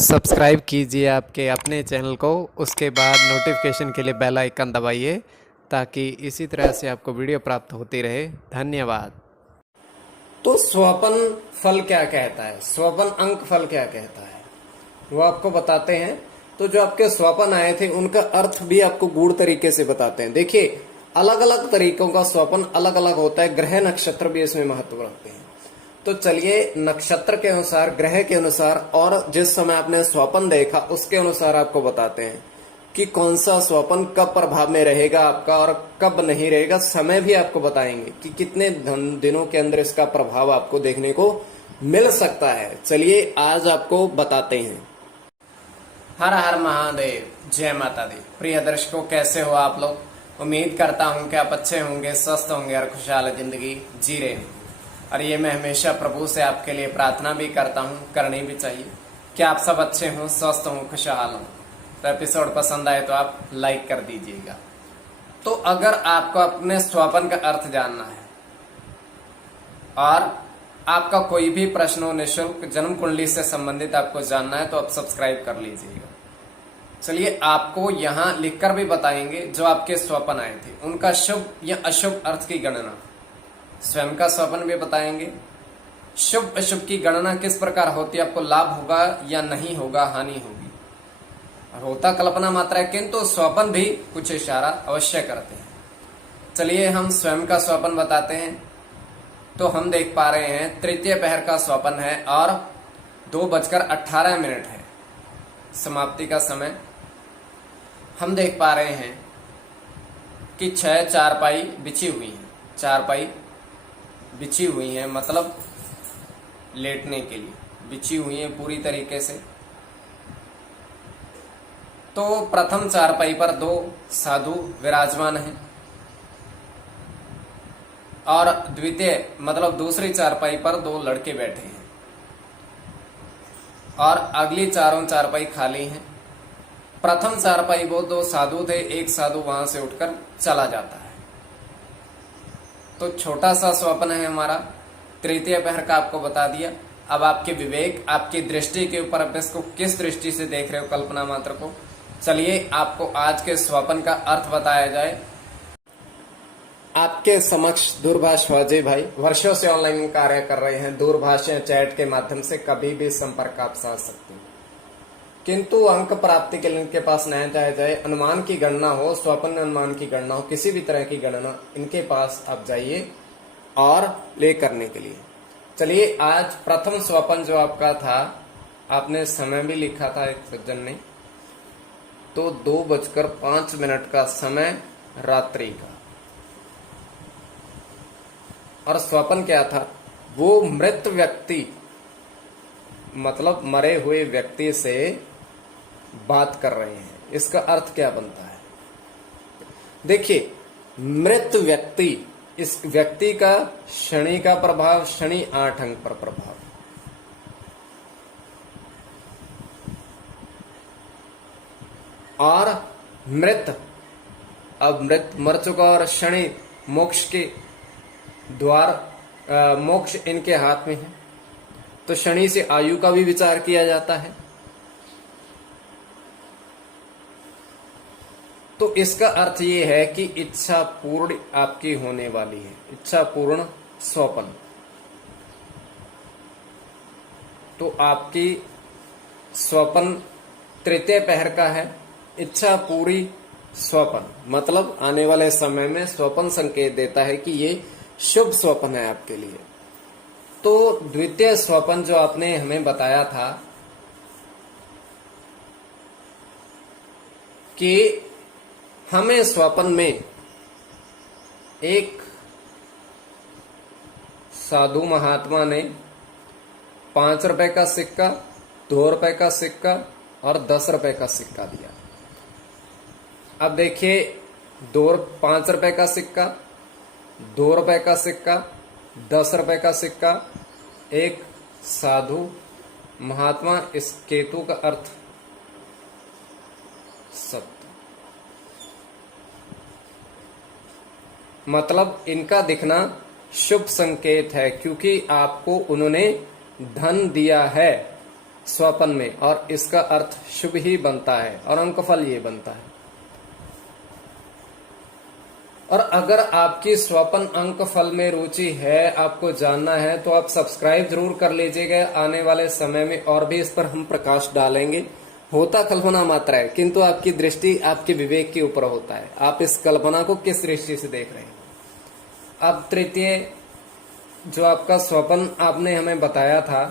Subscribe कीजिए आपके अपने चैनल को, उसके बाद नोटिफिकेशन के लिए बेल आइकन दबाइए ताकि इसी तरह से आपको वीडियो प्राप्त होती रहे। धन्यवाद। तो स्वपन फल क्या कहता है, स्वपन अंक फल क्या कहता है, वो आपको बताते हैं। तो जो आपके स्वपन आए थे उनका अर्थ भी आपको गूढ़ तरीके से बताते हैं। देखिए, अलग अलग तरीकों का स्वपन अलग अलग होता है, ग्रह नक्षत्र भी इसमें महत्व रखते हैं। तो चलिए, नक्षत्र के अनुसार, ग्रह के अनुसार और जिस समय आपने स्वपन देखा उसके अनुसार आपको बताते हैं कि कौन सा स्वपन कब प्रभाव में रहेगा आपका और कब नहीं रहेगा। समय भी आपको बताएंगे कि कितने दिनों के अंदर इसका प्रभाव आपको देखने को मिल सकता है। चलिए आज आपको बताते हैं। हर हर महादेव, जय माता दी। प्रिय दर्शकों, कैसे हो आप लोग? उम्मीद करता हूं कि आप अच्छे होंगे, स्वस्थ होंगे और खुशहाल जिंदगी जी रहे होंगे। और ये मैं हमेशा प्रभु से आपके लिए प्रार्थना भी करता हूँ, करनी भी चाहिए कि आप सब अच्छे हों, स्वस्थ हों, खुशहाल हों। तो एपिसोड पसंद आए तो आप लाइक कर दीजिएगा। तो अगर आपको अपने स्वपन का अर्थ जानना है और आपका कोई भी प्रश्न हो, निःशुल्क जन्म कुंडली से संबंधित आपको जानना है, तो आप सब्सक्राइब कर लीजिएगा। चलिए, आपको यहाँ लिखकर भी बताएंगे जो आपके स्वपन आए थे उनका शुभ या अशुभ अर्थ की गणना, स्वयं का स्वपन भी बताएंगे। शुभ अशुभ की गणना किस प्रकार होती है, आपको लाभ होगा या नहीं होगा, हानि होगी। होता कल्पना मात्र है, किंतु स्वपन भी कुछ इशारा अवश्य करते हैं। चलिए हम स्वयं का स्वपन बताते हैं। तो हम देख पा रहे हैं तृतीय पहर का स्वपन है और 2:18 है समाप्ति का समय। हम देख पा रहे हैं कि 6 चारपाई बिछी हुई है, चारपाई बिछी हुई है, मतलब लेटने के लिए बिछी हुई है पूरी तरीके से। तो प्रथम चारपाई पर 2 साधु विराजमान हैं और द्वितीय मतलब दूसरी चारपाई पर 2 लड़के बैठे हैं और अगली चारों चारपाई खाली हैं। प्रथम चारपाई वो 2 साधु थे, एक साधु वहां से उठकर चला जाता है। तो छोटा सा स्वप्न है हमारा, तृतीय पहर का आपको बता दिया। अब आपके विवेक, आपकी दृष्टि के ऊपर आप इसको किस दृष्टि से देख रहे हो, कल्पना मात्र को। चलिए आपको आज के स्वप्न का अर्थ बताया जाए। आपके समक्ष दूरभाष वाजे भाई वर्षों से ऑनलाइन कार्य कर रहे हैं, दूरभाष या चैट के माध्यम से कभी भी संपर्क आप साध सकते हैं। किंतु अंक प्राप्ति के लिए इनके पास न जाया जाए, अनुमान की गणना हो, स्वप्न अनुमान की गणना हो, किसी भी तरह की गणना इनके पास आप जाइए और ले करने के लिए। चलिए आज प्रथम स्वप्न जो आपका था, आपने समय भी लिखा था एक सज्जन ने, तो 2:05 का समय रात्रि का। और स्वप्न क्या था, वो मृत व्यक्ति मतलब मरे हुए व्यक्ति से बात कर रहे हैं। इसका अर्थ क्या बनता है? देखिए, मृत व्यक्ति, इस व्यक्ति का शनि का प्रभाव, शनि 8 अंक पर प्रभाव, और मृत, अब मृत मर चुका और शनि मोक्ष के द्वार, मोक्ष इनके हाथ में है। तो शनि से आयु का भी विचार किया जाता है। तो इसका अर्थ ये है कि इच्छा पूर्ण आपकी होने वाली है, इच्छा पूर्ण स्वप्न। तो आपकी स्वप्न तृतीय पहर का है, इच्छा पूरी स्वप्न, मतलब आने वाले समय में स्वप्न संकेत देता है कि ये शुभ स्वप्न है आपके लिए। तो द्वितीय स्वप्न जो आपने हमें बताया था कि हमें स्वप्न में एक साधु महात्मा ने 5 रुपए का सिक्का, 2 रुपए का सिक्का और 10 रुपए का सिक्का दिया। अब देखिए, 5 रुपए का सिक्का, 2 रुपए का सिक्का, 10 रुपए का सिक्का, एक साधु महात्मा, इस केतु का अर्थ सत्य, मतलब इनका दिखना शुभ संकेत है, क्योंकि आपको उन्होंने धन दिया है। स्वपन में, और इसका अर्थ शुभ ही बनता है और अंकफल ये बनता है। और अगर आपकी स्वपन अंक फल में रुचि है, आपको जानना है, तो आप सब्सक्राइब जरूर कर लीजिएगा। आने वाले समय में और भी इस पर हम प्रकाश डालेंगे। होता कल्पना मात्र है, किंतु आपकी दृष्टि आपके विवेक के ऊपर होता है। आप इस कल्पना को किस दृष्टि से देख रहे हैं। अब तृतीय जो आपका स्वपन आपने हमें बताया था,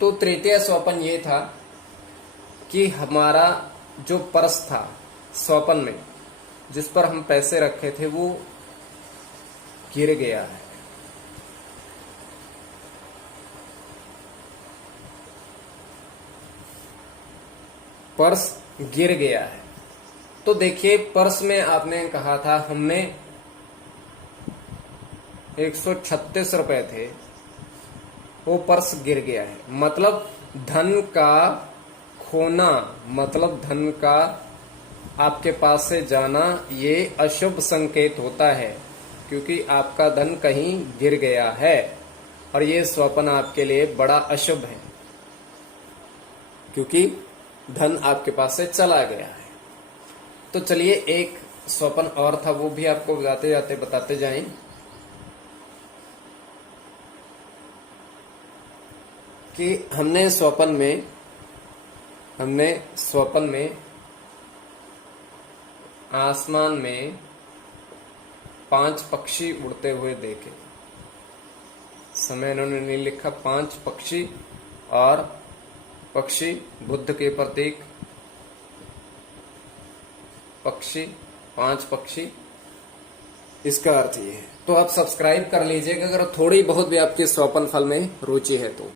तो तृतीय स्वपन ये था कि हमारा जो पर्स था स्वपन में, जिस पर हम पैसे रखे थे, वो गिर गया है। पर्स गिर गया है। तो देखिए, पर्स में आपने कहा था हमने 136 रुपए थे, वो पर्स गिर गया है। मतलब धन का खोना, मतलब धन का आपके पास से जाना, ये अशुभ संकेत होता है, क्योंकि आपका धन कहीं गिर गया है और ये स्वप्न आपके लिए बड़ा अशुभ है, क्योंकि धन आपके पास से चला गया है। तो चलिए एक स्वप्न और था, वो भी आपको जाते जाते बताते जाएं। कि हमने स्वप्न में आसमान में 5 पक्षी उड़ते हुए देखे। समय इन्होंने नहीं लिखा, 5 पक्षी, और पक्षी बुद्ध के प्रतीक, पक्षी 5 पक्षी, इसका अर्थ ये है। तो आप सब्सक्राइब कर लीजिएगा अगर थोड़ी बहुत भी आपकी स्वप्न फल में रुचि है तो।